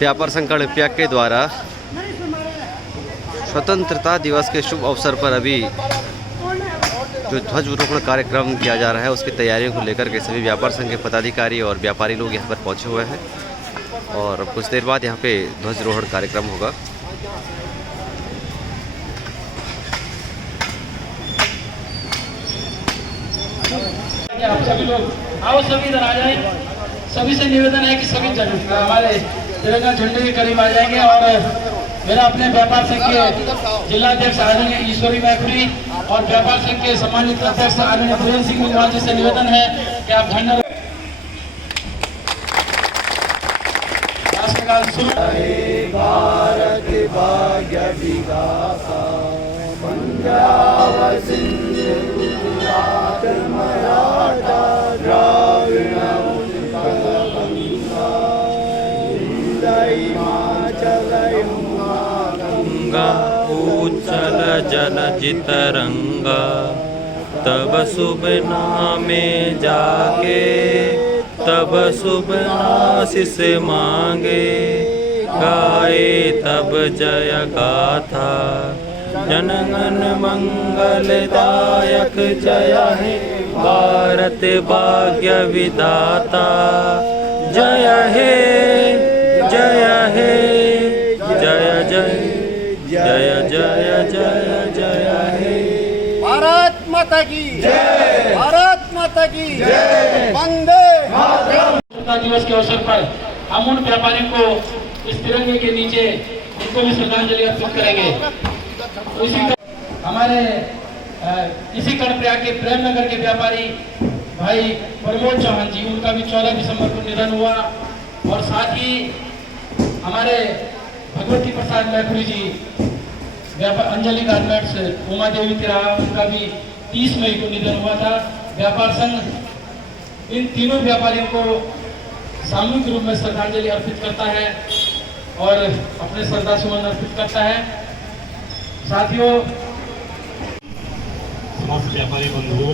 व्यापार संघ कड़पिया के द्वारा स्वतंत्रता दिवस के शुभ अवसर पर अभी जो ध्वजारोहण कार्यक्रम किया जा रहा है उसकी तैयारियों को लेकर के सभी व्यापार संघ के पदाधिकारी और व्यापारी लोग यहाँ पर पहुँचे हुए हैं और कुछ देर बाद यहाँ पे ध्वजारोहण कार्यक्रम होगा। आप सभी लोग आओ, सभी इधर आ जाए। सभी से निवेदन है कि सभी हमारे तिरंगा झंडे के करीब आ जाएंगे और मेरा अपने व्यापार संघ के जिलाध्यक्ष आदरणीय ईश्वरी मैखुरी और व्यापार संघ के सम्मानित अध्यक्ष आदरणीय धीरेन्द्र सिंह मेघवाल जी से निवेदन है कि आप झंडा राष्ट्रगान शुरू। भारत भाग्य विधाता पंजाब सिंध गुजरात मराठा द्राविड़ उत्कल गंगा हिमाचल यमुना गंगा उज्जल जलधि तरंगा तब शुभ नामे जागे तब शुभ आशीष मांगे गाए तब जय गाथा जनगण मंगलदायक जय हे भारत भाग्य विधाता जय हे जय हे जय जय जय जय जय जय हे भारत माता की जय भारत माता की जय वंदे मातरम। स्वतंत्रता दिवस के अवसर पर हम उन व्यापारियों को इस तिरंगे के नीचे उनको भी श्रद्धांजलि अर्पित करेंगे। हमारे इसी कर्णप्रयाग के प्रेमनगर के व्यापारी भाई प्रमोद चौहान जी, उनका भी 14 दिसंबर को निधन हुआ और साथ ही हमारे भगवती प्रसाद मैखुरी जी अंजलि गारमेंट्स उमा देवी तिराहा, उनका भी 30 मई को निधन हुआ था। व्यापार संघ इन तीनों व्यापारियों को सामूहिक रूप में श्रद्धांजलि अर्पित करता है और अपने श्रद्धा सुमन अर्पित करता है। साथियों, समस्त व्यापारी बंधुओं,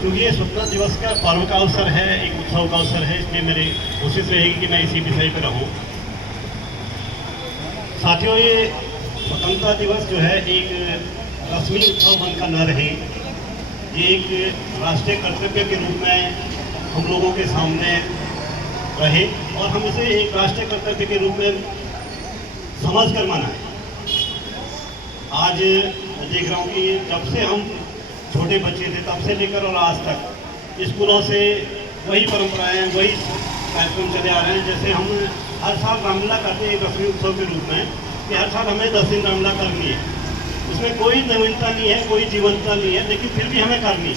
क्योंकि ये स्वतंत्रता दिवस का पर्व का अवसर है, एक उत्सव का अवसर है, इसलिए मेरी कोशिश रहेगी कि मैं इसी विषय पर रहूं। साथियों, ये स्वतंत्रता दिवस जो है एक रस्मी उत्सव बनकर न रहे, ये एक राष्ट्रीय कर्तव्य के रूप में हम लोगों के सामने रहे और हम इसे एक राष्ट्रीय कर्तव्य के रूप में समझ कर मनाएं। आज देख रहा हूँ कि जब से हम छोटे बच्चे थे तब से लेकर और आज तक स्कूलों से वही परंपराएं, वही कार्यक्रम चले आ रहे हैं। जैसे हम हर साल रामलीला करते हैं एक रस्मी उत्सव के रूप में कि हर साल हमें 10 दिन रामलीला करनी है, उसमें कोई नवीनता नहीं है, कोई जीवंतता नहीं है, लेकिन फिर भी हमें करनी है।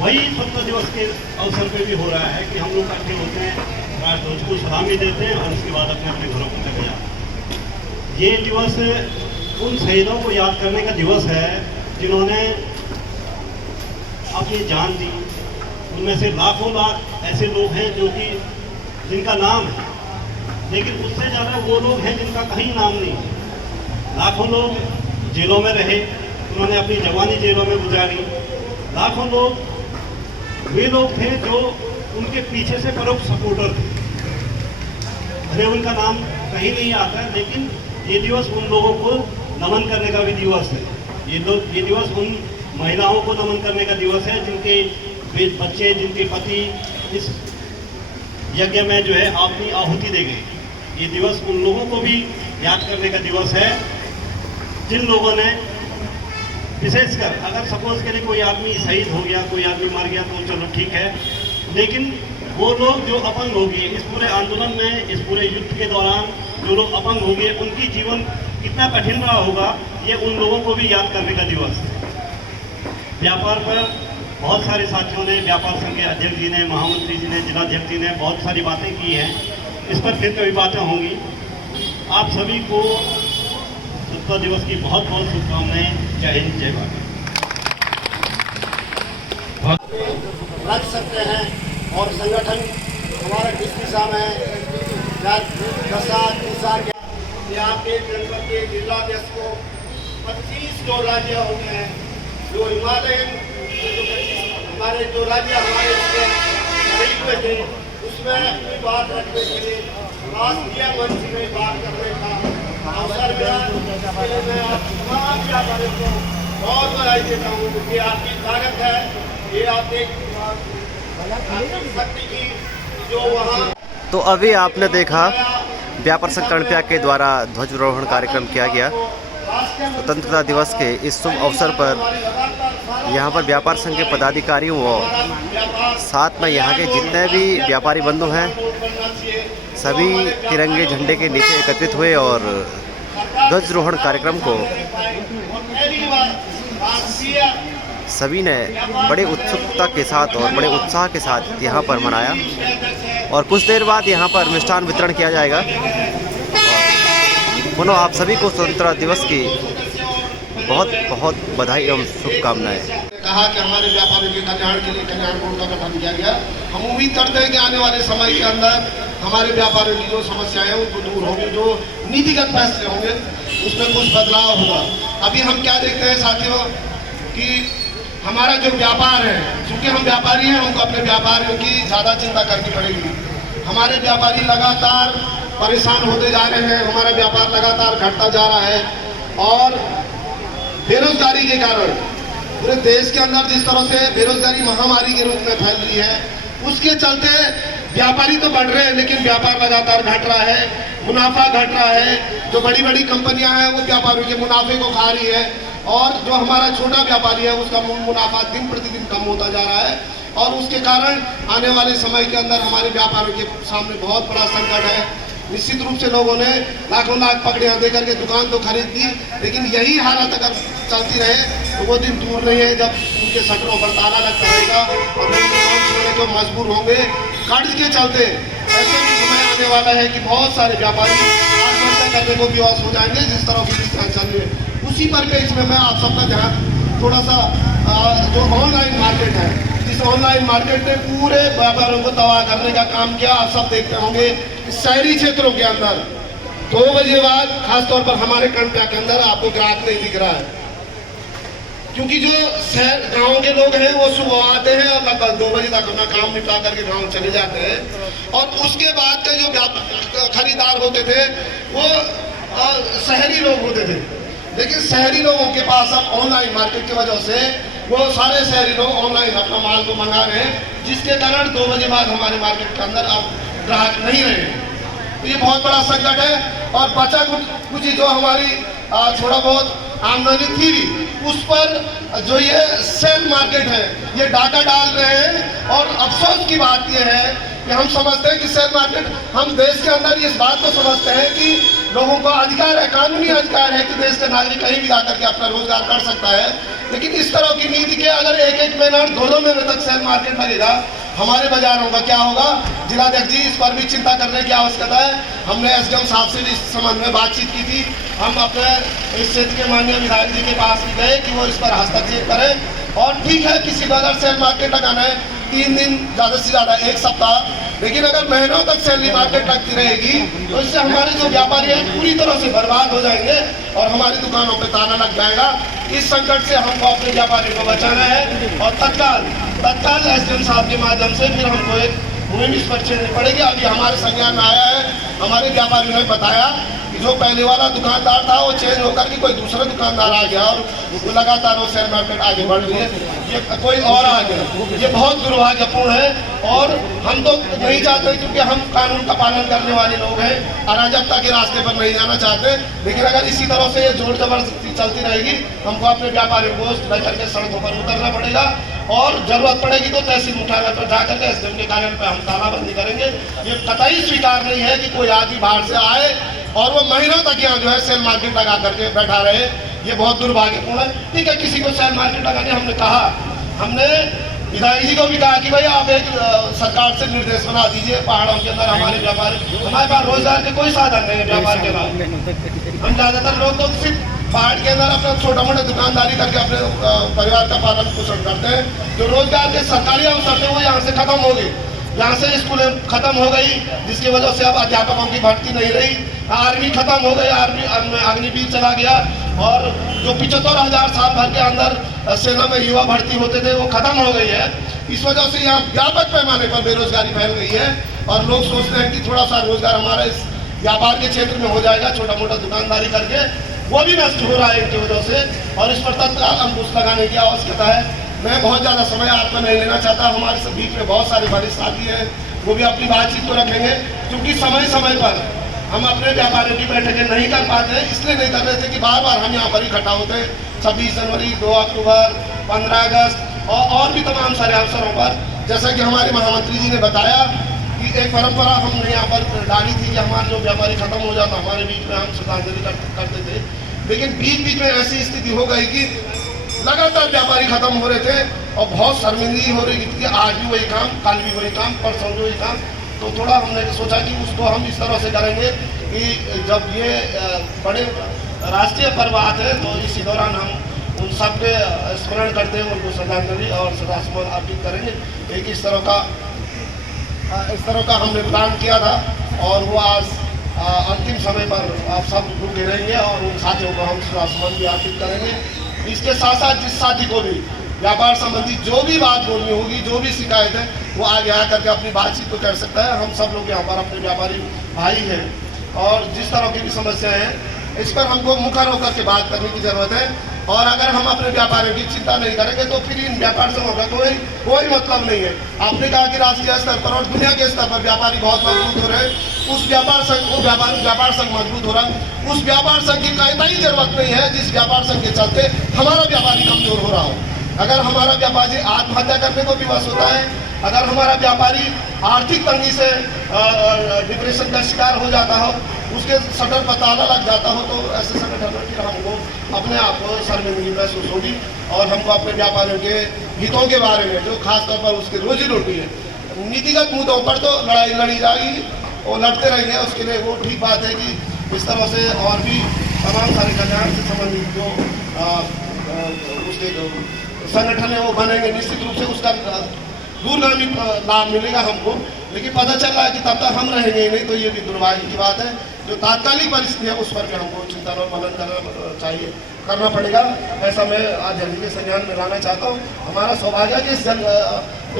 वही स्वतंत्रता दिवस के अवसर पर भी हो रहा है कि हम लोग इकट्ठे होते हैं, राष्ट्रध्वज को सलामी देते हैं और उसके बाद अपने अपने घरों को चले जाते हैं। ये दिवस उन शहीदों को याद करने का दिवस है जिन्होंने अपनी जान दी। उनमें से लाखों लाख ऐसे लोग हैं जो कि जिनका नाम है, लेकिन उससे ज़्यादा वो लोग हैं जिनका कहीं नाम नहीं है। लाखों लोग जेलों में रहे, उन्होंने अपनी जवानी जेलों में गुजारी। लाखों लोग वे लोग थे जो उनके पीछे से परोक्ष सपोर्टर थे। भले उनका नाम कहीं नहीं आता, लेकिन ये दिवस उन लोगों को नमन करने का भी दिवस है। ये दिवस उन महिलाओं को नमन करने का दिवस है जिनके बच्चे, जिनके पति इस यज्ञ में जो है अपनी आहुति दे गए। ये दिवस उन लोगों को भी याद करने का दिवस है जिन लोगों ने, विशेषकर अगर सपोज के लिए कोई आदमी शहीद हो गया, कोई आदमी मर गया तो चलो ठीक है, लेकिन वो लोग जो अपंग हो गए इस पूरे आंदोलन में, इस पूरे युद्ध के दौरान जो लोग अपंग हो गए, उनकी जीवन कितना कठिन रहा होगा, ये उन लोगों को भी याद करने का दिवस है। व्यापार पर बहुत सारे साथियों ने, व्यापार संघ के अध्यक्ष जी ने, महामंत्री जी ने, जिलाध्यक्ष जी ने बहुत सारी बातें की हैं। इस पर फिर कई बातें होंगी। आप सभी को स्वतंत्रता दिवस की बहुत बहुत शुभकामनाएं। जय हिंद, जय भारत। रख सकते हैं और संगठन हमारा किस दिशा में यहाँ पे जनपद के जिलाध्यक्ष को 25 जो राज्य हो गए हैं, जो हिमालयन हमारे जो राज्य हमारे हुए थे, उसमें अपनी बात रखने के लिए राष्ट्रीय मंच में बात करने का अवसर मिला। मैं आप तमाम व्यापारियों को बहुत बधाई देता हूँ कि आपकी ताकत है, ये आप देख सकते की जो वहाँ। तो अभी आपने देखा व्यापार संघ कर्णप्रयाग के द्वारा ध्वजारोहण कार्यक्रम किया गया। स्वतंत्रता दिवस के इस शुभ अवसर पर यहाँ पर व्यापार संघ के पदाधिकारियों और साथ में यहाँ के जितने भी व्यापारी बंधु हैं सभी तिरंगे झंडे के नीचे एकत्रित हुए और ध्वजारोहण कार्यक्रम को सभी ने बड़े उत्सुकता के साथ और बड़े उत्साह के साथ यहाँ पर मनाया और कुछ देर बाद यहाँ पर मिष्ठान वितरण किया जाएगा। पुनः आप सभी को स्वतंत्रता दिवस की बहुत बहुत बधाई एवं शुभकामनाएं। कहा कि हमारे व्यापारियों के कल्याण के लिए कल्याण बोर्ड का गठन किया गया। हम उम्मीद करते हैं कि आने वाले समय के अंदर हमारे व्यापारियों की जो समस्याएं हैं उनको दूर होंगे, जो नीतिगत फैसले होंगे उसमें कुछ बदलाव होगा। अभी हम क्या देखते हैं साथियों कि हमारा जो व्यापार है, चूंकि हम व्यापारी हैं, हमको अपने व्यापारियों की ज़्यादा चिंता करनी पड़ेगी। हमारे व्यापारी लगातार परेशान होते जा रहे हैं, हमारा व्यापार लगातार घटता जा रहा है और बेरोजगारी के कारण पूरे देश के अंदर जिस तरह से बेरोजगारी महामारी के रूप में फैल रही है, उसके चलते व्यापारी तो बढ़ रहे हैं लेकिन व्यापार लगातार घट रहा है, मुनाफा घट रहा है। जो बड़ी बड़ी कंपनियां हैं वो व्यापारियों के मुनाफे को खा रही है और जो हमारा छोटा व्यापारी है उसका मुनाफा दिन प्रतिदिन कम होता जा रहा है और उसके कारण आने वाले समय के अंदर हमारे व्यापारियों के सामने बहुत बड़ा संकट है। निश्चित रूप से लोगों ने लाखों लाख पकड़ियाँ दे करके दुकान तो खरीद दी, लेकिन यही हालत अगर चलती रहे तो वो दिन दूर नहीं है जब उनके शटरों पर ताला लगता रहेगा और वो दुकान छोड़ने को मजबूर होंगे। कर्ज के चलते ऐसे भी समय आने वाला है कि बहुत सारे व्यापारी आत्महत्या करने को विवश हो जाएंगे जिस तरह की स्थिति चल रही है। उसी पर पेज में मैं आप सबका ध्यान थोड़ा सा जो ऑनलाइन मार्केट है, जिस ऑनलाइन मार्केट ने पूरे व्यापारियों को तबाह करने का काम किया। आप सब देखते होंगे शहरी क्षेत्रों के अंदर 2 बजे बाद खासतौर पर हमारे कर्णप्रयाग के अंदर आपको ग्राहक नहीं दिख रहा है, क्योंकि जो शहर गाँव के लोग हैं वो सुबह आते हैं और लगभग 2 बजे तक अपना काम निपटा करके गाँव चले जाते हैं और उसके बाद के जो खरीदार होते थे वो शहरी लोग होते थे। लेकिन शहरी लोगों के पास अब ऑनलाइन मार्केट की वजह से वो सारे शहरी लोग ऑनलाइन अपना माल को मंगा रहे हैं, जिसके कारण 2 बजे बाद हमारे मार्केट के अंदर अब ग्राहक नहीं रहे। तो ये बहुत बड़ा संकट है और बचा कुछ जो हमारी थोड़ा बहुत आमदनी थी उस पर जो ये सेल मार्केट है ये डाका डाल रहे हैं। और अफसोस की बात ये है कि हम समझते हैं कि शेयर मार्केट, हम देश के अंदर इस बात को समझते हैं कि लोगों का अधिकार है, कानूनी अधिकार है कि देश का नागरिक कहीं भी जाकर के अपना रोजगार कर सकता है। लेकिन इस तरह की नीति के अगर 1-1 महीना और 2-2 महीने तक शेयर मार्केट लगेगा, हमारे बाजारों का क्या होगा? जिलाध्यक्ष जी, इस पर भी चिंता करने की आवश्यकता है। हमने एसडीएम साहब से भी इस संबंध में बातचीत की थी। हम अपने इस क्षेत्र के माननीय विधायक जी के पास भी गए कि वो इस पर हस्तक्षेप करें। और ठीक है, किसी को अगर शेयर मार्केट लगाना है 3 दिन, ज़्यादा से ज़्यादा 1 सप्ताह, लेकिन अगर महीनों तक शेयर मार्केट लगती रहेगी तो इससे हमारे जो व्यापारी हैं पूरी तरह से बर्बाद हो जाएंगे और हमारी दुकानों पे ताला लग जाएगा। इस संकट से हमको अपने व्यापारियों को बचाना है और तत्काल एसडीएम साहब के माध्यम से फिर हमको एक मुहिम इस पर चलनी पड़ेगी। अभी हमारे संज्ञान में आया है, हमारे व्यापारियों ने बताया कि जो पहले वाला दुकानदार था वो चेंज होकर के कोई दूसरा दुकानदार आ गया और वो लगातार वो शेयर मार्केट आगे बढ़ रही है, ये कोई और आ गया। ये बहुत दुर्भाग्यपूर्ण है और हम तो नहीं चाहते, क्योंकि हम कानून का पालन करने वाले लोग हैं, अराजकता के रास्ते पर नहीं जाना चाहते। लेकिन अगर इसी तरह से ये जोर जबरदस्ती चलती रहेगी, हमको अपने व्यापारियों को लेकर के सड़कों पर उतरना पड़ेगा और जरूरत पड़ेगी तो तहसील मुख्यालय पर जाकर के एसडीएम के कार्यालय पर हम तालाबंदी करेंगे। ये कतई स्वीकार नहीं है कि कोई आदमी बाहर से आए और वो महीनों तक यहाँ जो है शेयर मार्केट लगा करके बैठा रहे। ये बहुत दुर्भाग्यपूर्ण है। ठीक है, किसी को शेयर मार्केट लगाने हमने विधायक जी को भी कहा कि भाई आप एक सरकार से निर्देश बना दीजिए, पहाड़ों के अंदर हमारे पास रोजगार के कोई साधन नहीं है। व्यापार के बाद हम ज़्यादातर लोग तो सिर्फ पहाड़ के अंदर अपना छोटा मोटा दुकानदारी करके अपने परिवार का पालन पोषण करते हैं। जो रोजगार के सरकारी अवसर थे वो यहाँ से खत्म हो गए, यहाँ से स्कूलें खत्म हो गई, जिसकी वजह से अब अध्यापकों की भर्ती नहीं रही। आर्मी खत्म हो गई, आर्मी अग्निवीर चला गया, और जो 75,000 साल भर के अंदर सेना में युवा भर्ती होते थे वो खत्म हो गई है। इस वजह से यहाँ व्यापक पैमाने पर बेरोजगारी फैल गई है और लोग सोचते हैं कि थोड़ा सा रोजगार हमारा इस व्यापार के क्षेत्र में हो जाएगा, छोटा मोटा दुकानदारी करके, वो भी नष्ट हो रहा है इनकी वजह से और इस पर तत्काल अंकुश लगाने की आवश्यकता है। मैं बहुत ज़्यादा समय आपका नहीं लेना चाहता, हमारे बीच में बहुत सारे वरिष्ठ साथी हैं, वो भी अपनी बातचीत को रखेंगे, क्योंकि समय समय पर हम अपने व्यापारियों की बैठकें नहीं कर पाते हैं। इसलिए नहीं कर रहे थे कि बार बार हम यहाँ पर इकट्ठा होते हैं 26 जनवरी, 2 अक्टूबर, 15 अगस्त और भी तमाम सारे अवसरों पर। जैसा कि हमारे महामंत्री जी ने बताया कि एक परंपरा हमने यहाँ पर डाली थी कि हमारा जो व्यापारी खत्म हो जाता हमारे बीच में हम श्रद्धांजलि करते थे, लेकिन बीच बीच में ऐसी स्थिति हो गई कि लगातार व्यापारी खत्म हो रहे थे और बहुत शर्मिंदगी हो रही थी। आज भी वही काम, कल भी वही काम, परसों भी वही काम। तो थोड़ा हमने सोचा कि उसको हम इस तरह से करेंगे कि जब ये बड़े राष्ट्रीय पर्व आते हैं तो इसी दौरान हम उन सब के स्मरण करते हैं, उनको श्रद्धांजलि और श्रद्धासुमन अर्पित करेंगे। एक इस तरह का हमने प्लान किया था और वो आज अंतिम समय पर आप सब रुके रहेंगे और उन साथियों को हम श्रद्धासुमन भी अर्पित करेंगे। इसके साथ साथ जिस साथी को भी व्यापार संबंधी जो भी बात बोलनी होगी, जो भी शिकायत है, वो आगे आ करके अपनी बातचीत को कर सकता है। हम सब लोग यहाँ पर अपने व्यापारी भाई हैं और जिस तरह की भी समस्याएं हैं इस पर हमको मुखर होकर के बात करने की जरूरत है। और अगर हम अपने व्यापारियों की चिंता नहीं करेंगे तो फिर इन व्यापार संघों का कोई मतलब नहीं है। आपने कहा कि राष्ट्रीय स्तर पर और दुनिया के स्तर पर व्यापारी बहुत मजबूत हो रहे हैं, उस व्यापार संघ वो व्यापार संघ मजबूत हो रहा है, उस व्यापार संघ की कहीं जरूरत नहीं है जिस व्यापार संघ के चलते हमारा व्यापारी कमजोर हो रहा हो। अगर हमारा व्यापारी आत्महत्या करने को विवश होता है, अगर हमारा व्यापारी आर्थिक तंगी से डिप्रेशन का शिकार हो जाता हो, उसके शटर पर ताला लग जाता हो, तो ऐसे संगठन में फिर हमको अपने आप को शर्मिंदगी महसूस होगी और हमको अपने व्यापारियों के हितों के बारे में, जो खासतौर पर उसकी रोजी रोटी है, नीतिगत मुद्दों पर तो लड़ाई लड़ी जाएगी और लड़ते रहेंगे। उसके लिए वो ठीक बात है कि इस तरह से और भी तमाम सारे कल्याण से संबंधित जो उसके संगठन है वो बनेंगे, निश्चित रूप से उसका दूरगामी लाभ मिलेगा हमको। लेकिन पता चल रहा है कि तब तक हम रहेंगे ही नहीं, तो ये भी दुर्भाग्य की बात है। जो तात्कालिक परिस्थिति है उस पर भी हमको चिंतन और मनन करना पड़ेगा। ऐसा मैं आज जल्दी के संज्ञान में लाना चाहता हूँ। हमारा सौभाग्य कि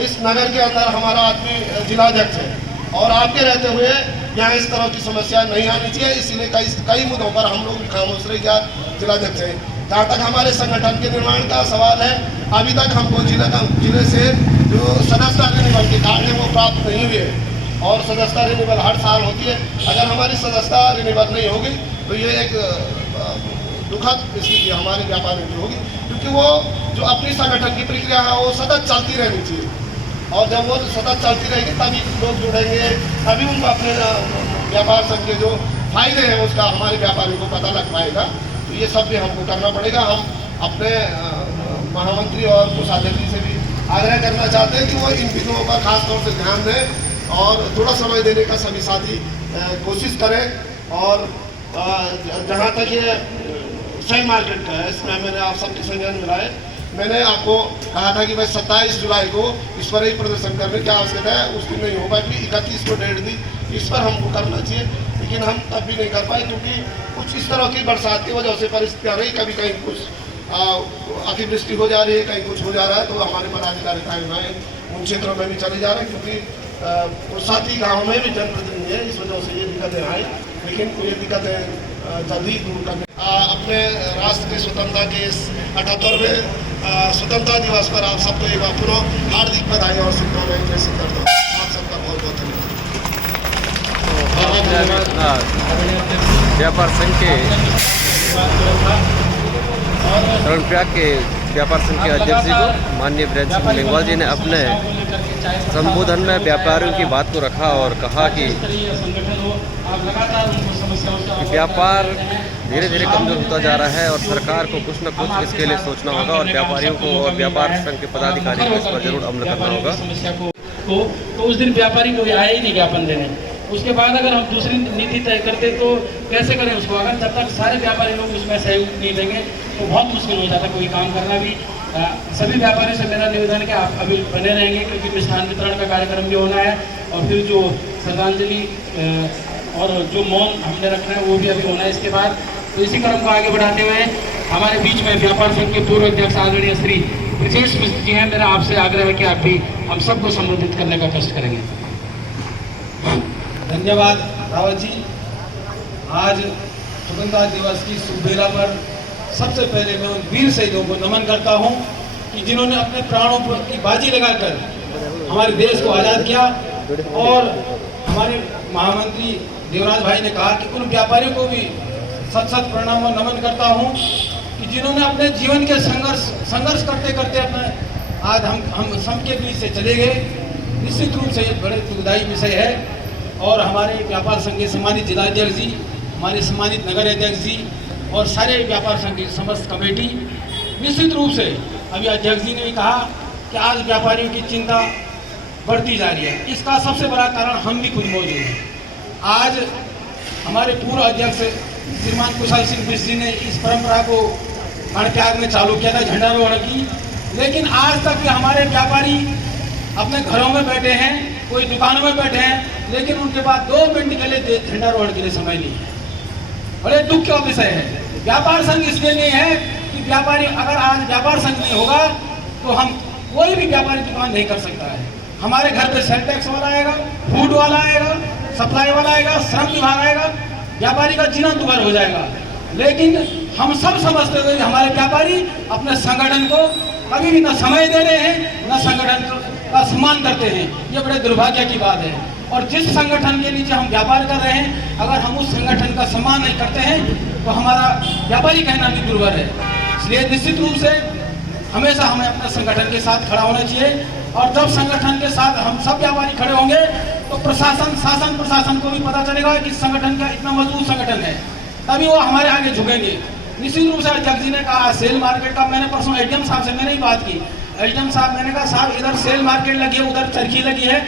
इस नगर के अंदर हमारा आदमी जिलाध्यक्ष है और आपके रहते हुए यहाँ इस तरह की समस्या नहीं आनी चाहिए, इसीलिए कई मुद्दों पर हम लोग भी खामोश रह गया जिलाध्यक्ष है। जहाँ तक हमारे संगठन के निर्माण का सवाल है, अभी तक हमको जिले से जो सदस्यता रिन्यूअल के कार्ड है वो प्राप्त नहीं हुए और सदस्यता रिन्यूअल हर साल होती है। अगर हमारी सदस्यता रिन्यूअल नहीं होगी तो ये एक दुखद स्थिति हमारे व्यापार में होगी, क्योंकि वो जो अपनी संगठन की प्रक्रिया है वो सतत चलती रहनी चाहिए और जब वो सतत चलती रहेगी तभी लोग जुड़ेंगे, तभी उनको अपने व्यापार संघ के जो फायदे हैं उसका हमारे व्यापारियों को पता लग पाएगा। तो ये सब भी हमको करना पड़ेगा। हम अपने महामंत्री और कोषाध्यक्ष से भी आग्रह करना चाहते हैं कि वो इन बिंदुओं पर खास तौर से ध्यान दें और थोड़ा समय देने का सभी साथी कोशिश करें। और जहाँ तक ये शेयर मार्केट का है, इसमें मैंने आप सबके संज्ञान मिलाए। मैंने आपको कहा था कि भाई 27 जुलाई को इस पर ही प्रदर्शन करने की आवश्यकता है, उस दिन नहीं हो पाई, 31 को डेट दी, इस पर हमको करना चाहिए, लेकिन हम तब भी नहीं कर पाए क्योंकि कुछ इस तरह की बरसात की वजह से परिस्थितियाँ रही। कभी कहीं कुछ अतिवृष्टि हो जा रही है, कहीं कुछ हो जा रहा है, तो हमारे पदाधिकारी उन क्षेत्रों में भी चले जा रहे हैं क्योंकि साथ ही गाँव में भी जनप्रतिनिधि है, इस वजह से ये दिक्कतें आई। लेकिन ये दिक्कतें जल्दी दूर करने अपने राष्ट्र की स्वतंत्रता के इस 78वें स्वतंत्रता दिवस पर आप सबको एक बार पुनः हार्दिक बधाई और शुभकामनाएं प्रेषित करता हूँ। आप सबका बहुत बहुत धन्यवाद। व्यापार संघ के कर्णप्रयाग के व्यापार संघ के अध्यक्ष जी को माननीय वीरेंद्र सिंह मेघवाल जी ने अपने संबोधन में व्यापारियों की बात को रखा और कहा कि व्यापार धीरे धीरे कमजोर होता जा रहा है और सरकार को कुछ न कुछ इसके लिए सोचना होगा और व्यापारियों को और व्यापार संघ के पदाधिकारियों को इस पर जरूर अमल करना होगा। तो उस दिन व्यापारी कोई आया ही नहीं ज्ञापन देने। उसके बाद अगर हम दूसरी नीति तय करते तो कैसे करें उसको? अगर जब तक सारे व्यापारी लोग उसमें सहयोग नहीं देंगे तो बहुत मुश्किल हो जाता है कोई काम करना भी। सभी व्यापारियों से मेरा निवेदन है कि आप अभी बने रहेंगे क्योंकि मिष्ठान वितरण का कार्यक्रम भी होना है और फिर जो श्रद्धांजलि और जो मौन हमने रखना है वो भी अभी होना है। इसके बाद तो इसी क्रम को आगे बढ़ाते हुए हमारे बीच में व्यापार संघ के पूर्व अध्यक्ष आदरणीय श्री ब्रजेश मिश्र जी हैं। मेरा आपसे आग्रह है कि आप भी हम सबको संबोधित करने का कष्ट करेंगे। धन्यवाद रावत जी। आज स्वतंत्रता दिवस की शुभ बेला पर सबसे पहले मैं उन वीर शहीदों को नमन करता हूं कि जिन्होंने अपने प्राणों की बाजी लगाकर हमारे देश को आज़ाद किया। और हमारे महामंत्री देवराज भाई ने कहा कि उन व्यापारियों को भी सत सत प्रणाम और नमन करता हूं कि जिन्होंने अपने जीवन के संघर्ष करते करते अपने आज हम सबके बीच से चले गए। निश्चित रूप से एक बड़े दुखदायी विषय है। और हमारे व्यापार संघ के सम्मानित जिलाध्यक्ष जी, हमारे सम्मानित नगर अध्यक्ष जी और सारे व्यापार संघ की समस्त कमेटी, निश्चित रूप से अभी अध्यक्ष जी ने भी कहा कि आज व्यापारियों की चिंता बढ़ती जा रही है। इसका सबसे बड़ा कारण हम भी खुद मौजूद हैं। आज हमारे पूर्व अध्यक्ष श्रीमान कुशल सिंह मिश्र जी ने इस परंपरा को कर्णत्याग में चालू किया था, झंडारोहण की। लेकिन आज तक हमारे व्यापारी अपने घरों में बैठे हैं, कोई दुकानों में बैठे हैं, लेकिन उनके पास 2 मिनट के लिए झंडारोहण के लिए समय नहीं है। बड़े दुख का विषय है। व्यापार संघ इसलिए नहीं है कि व्यापारी, अगर आज व्यापार संघ नहीं होगा तो हम कोई भी व्यापारी दुकान नहीं कर सकता है। हमारे घर पे सेल टैक्स वाला आएगा, फूड वाला आएगा, सप्लाई वाला आएगा, श्रम विभाग आएगा, व्यापारी का जीना दुभर हो जाएगा। लेकिन हम सब समझते हुए हमारे व्यापारी अपने संगठन को कभी भी न समय दे रहे हैं, न संगठन का सम्मान करते हैं। ये बड़े दुर्भाग्य की बात है। और जिस संगठन के नीचे हम व्यापार कर रहे हैं, अगर हम उस संगठन का सम्मान नहीं करते हैं तो हमारा व्यापारी कहना भी दुर्बल है। इसलिए निश्चित रूप से हमेशा हमें अपने संगठन के साथ खड़ा होना चाहिए। और जब संगठन के साथ हम सब व्यापारी खड़े होंगे तो शासन प्रशासन को भी पता चलेगा कि संगठन का इतना मजबूत संगठन है, तभी वो हमारे आगे झुकेंगे। निश्चित रूप से अध्यक्ष जी ने कहा सेल मार्केट का, मैंने परसों एडीएम साहब से मैंने ही बात की। एडीएम साहब, मैंने कहा साहब इधर सेल मार्केट लगी है, उधर चरखी लगी है,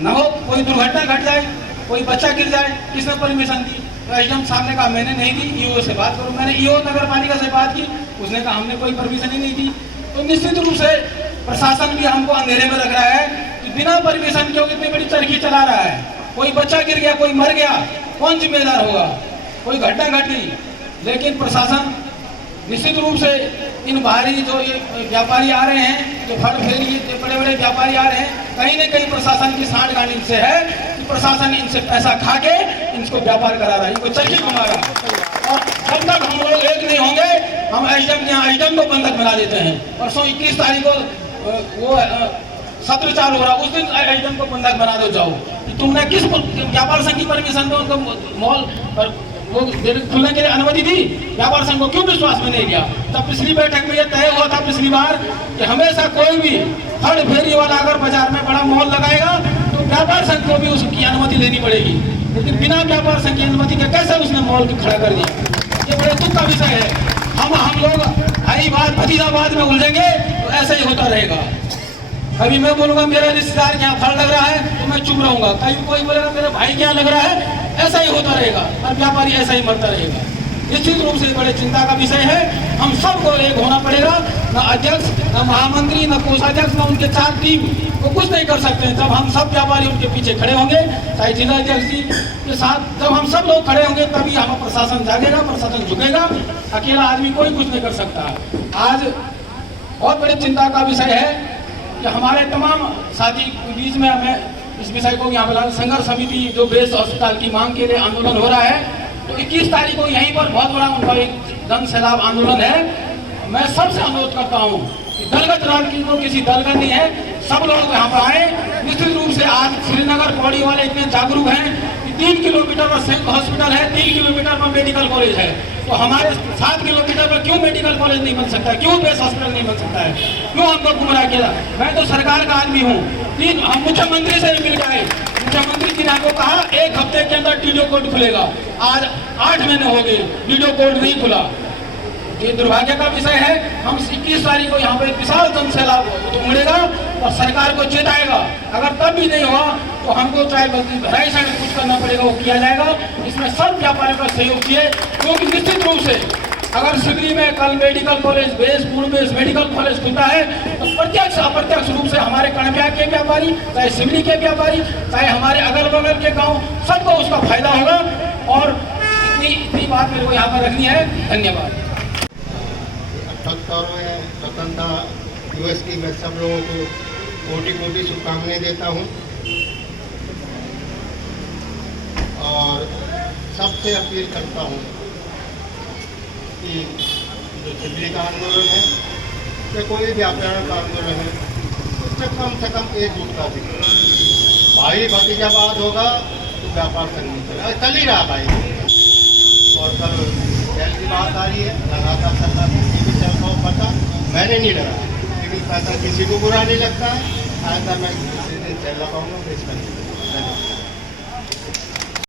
न हो कोई दुर्घटना घट जाए, कोई बच्चा गिर जाए, किसने परमिशन दी? तो एडीएम साहब ने कहा मैंने नहीं दी, ईओ से बात करो। मैंने ईओ नगर पालिका से बात की, उसने कहा हमने कोई परमिशन ही नहीं दी। तो निश्चित रूप से प्रशासन भी हमको अंधेरे में रख रहा है कि बिना परमिशन के इतनी बड़ी चरखी चला रहा है। कोई बच्चा गिर गया, कोई मर गया, कौन जिम्मेदार होगा? कोई घटना घट गई। लेकिन प्रशासन निश्चित रूप से इन बाहरी जो ये व्यापारी आ रहे हैं, जो फल फेरी जो बड़े बड़े व्यापारी आ रहे हैं, कहीं न कहीं प्रशासन की सांठगांठ इनसे है कि प्रशासन इनसे पैसा खा के इनको व्यापार करा रहा है, इनको चरखी घुमा रहा है। और जब तक हम लोग एक नहीं होंगे, हम एसडीएम को बंधक बना देते हैं। परसों 21 तारीख को वो सत्र चालू हो रहा, उस दिन एसडीएम को बंधक बना दो जाओ कि तुमने किस व्यापार संघ की परमिशन दो, उनको मॉल पर वो खुलने के लिए अनुमति दी, व्यापार संघ को क्यों विश्वास में नहीं लिया? तब पिछली बैठक में यह तय हुआ था पिछली बार कि हमेशा कोई भी फल फेरी वाला अगर बाजार में बड़ा मॉल लगाएगा तो व्यापार संघ को भी उसकी अनुमति लेनी पड़ेगी। लेकिन बिना व्यापार संघ की अनुमति के कैसे उसने मॉल को खड़ा कर दिया? ये बड़े दुख का विषय है। हम लोग हरी बात भतीजाबाद में उलझेंगे तो ऐसा ही होता रहेगा। कभी मैं बोलूंगा मेरा रिश्तेदार के यहाँ फल लग रहा है तो मैं चुप रहूंगा, कभी कोई बोलेगा मेरे भाई के यहाँ लग रहा है, ऐसा ही होता रहेगा और व्यापारी ऐसा ही मरता रहेगा। निश्चित रूप से बड़े चिंता का विषय है। हम सबको एक होना पड़ेगा। न अध्यक्ष, न महामंत्री, न कोषाध्यक्ष, न उनके 4 टीम वो कुछ नहीं कर सकते हैं। जब हम सब व्यापारी उनके पीछे खड़े होंगे, चाहे जिला अध्यक्ष जी के साथ, जब हम सब लोग खड़े होंगे तभी हम प्रशासन जागेगा, प्रशासन झुकेगा। अकेला आदमी कोई कुछ नहीं कर सकता। आज बहुत बड़ी चिंता का विषय है कि हमारे तमाम साथी के बीच में हमें इस विषय को यहाँ पर संघर्ष समिति जो बेस अस्पताल की मांग के लिए आंदोलन हो रहा है, तो 21 तारीख को यहीं पर बहुत बड़ा उनका एक जन सैलाब आंदोलन है। मैं सबसे अनुरोध करता हूँ कि दलगत राजनीति को किसी दल का नहीं है, सब लोग यहाँ पर आए। निश्चित रूप से आज श्रीनगर पौड़ी वाले इतने जागरूक हैं कि 3 किलोमीटर पर सिविल हॉस्पिटल है, 3 किलोमीटर पर मेडिकल कॉलेज है, तो हमारे 7 किलोमीटर पर क्यों मेडिकल कॉलेज नहीं बन सकता है? क्यों बेस हॉस्पिटल नहीं बन सकता है? क्यों हमको गुमराह किया? मैं तो सरकार का आदमी हूँ। हम मुख्यमंत्री से भी मिल गए, मुख्यमंत्री जी ने हमको कहा 1 हफ्ते के अंदर वीडियो कोर्ट खुलेगा। आज 8 महीने हो गए, वीडियो कोर्ट नहीं खुला। ये दुर्भाग्य का विषय है। हम 21 तारीख को यहाँ पर एक विशाल जन सैलाब उमड़ेगा और सरकार को चेताएगा। अगर तब भी नहीं हुआ तो हमको चाहे भराई साइड कुछ करना पड़ेगा, वो किया जाएगा। इसमें सब व्यापारियों का सहयोग चाहिए, क्योंकि निश्चित रूप से अगर सिगरी में कल मेडिकल कॉलेज बेस, पूर्ण बेस मेडिकल कॉलेज खुलता है तो प्रत्यक्ष अप्रत्यक्ष रूप से हमारे कणप्या के व्यापारी, चाहे सिगरी के व्यापारी, चाहे हमारे अगल बगल के गाँव, सबको उसका फायदा होगा। और इतनी बात मेरे को यहाँ पर रखनी है। धन्यवाद। 78वें स्वतंत्रता दिवस की मैं सब लोगों को कोटि कोटि शुभकामनाएं देता हूँ और सबसे अपील करता हूँ कि जो दिल्ली का आंदोलन है या कोई भी व्यापारण का आंदोलन है उससे कम से कम एकजुटता दिखे। भाई भतीजावाद होगा तो व्यापार करनी चलेगा, चल ही रहा भाई। और कल तेल की बात आ रही है, लगातार चल रहा है, भी चल रहा हूँ पता, मैंने नहीं लगा, लेकिन पैसा किसी को बुरा नहीं लगता है। ऐसा मैं किसी दिन चल रहा हूँ इसका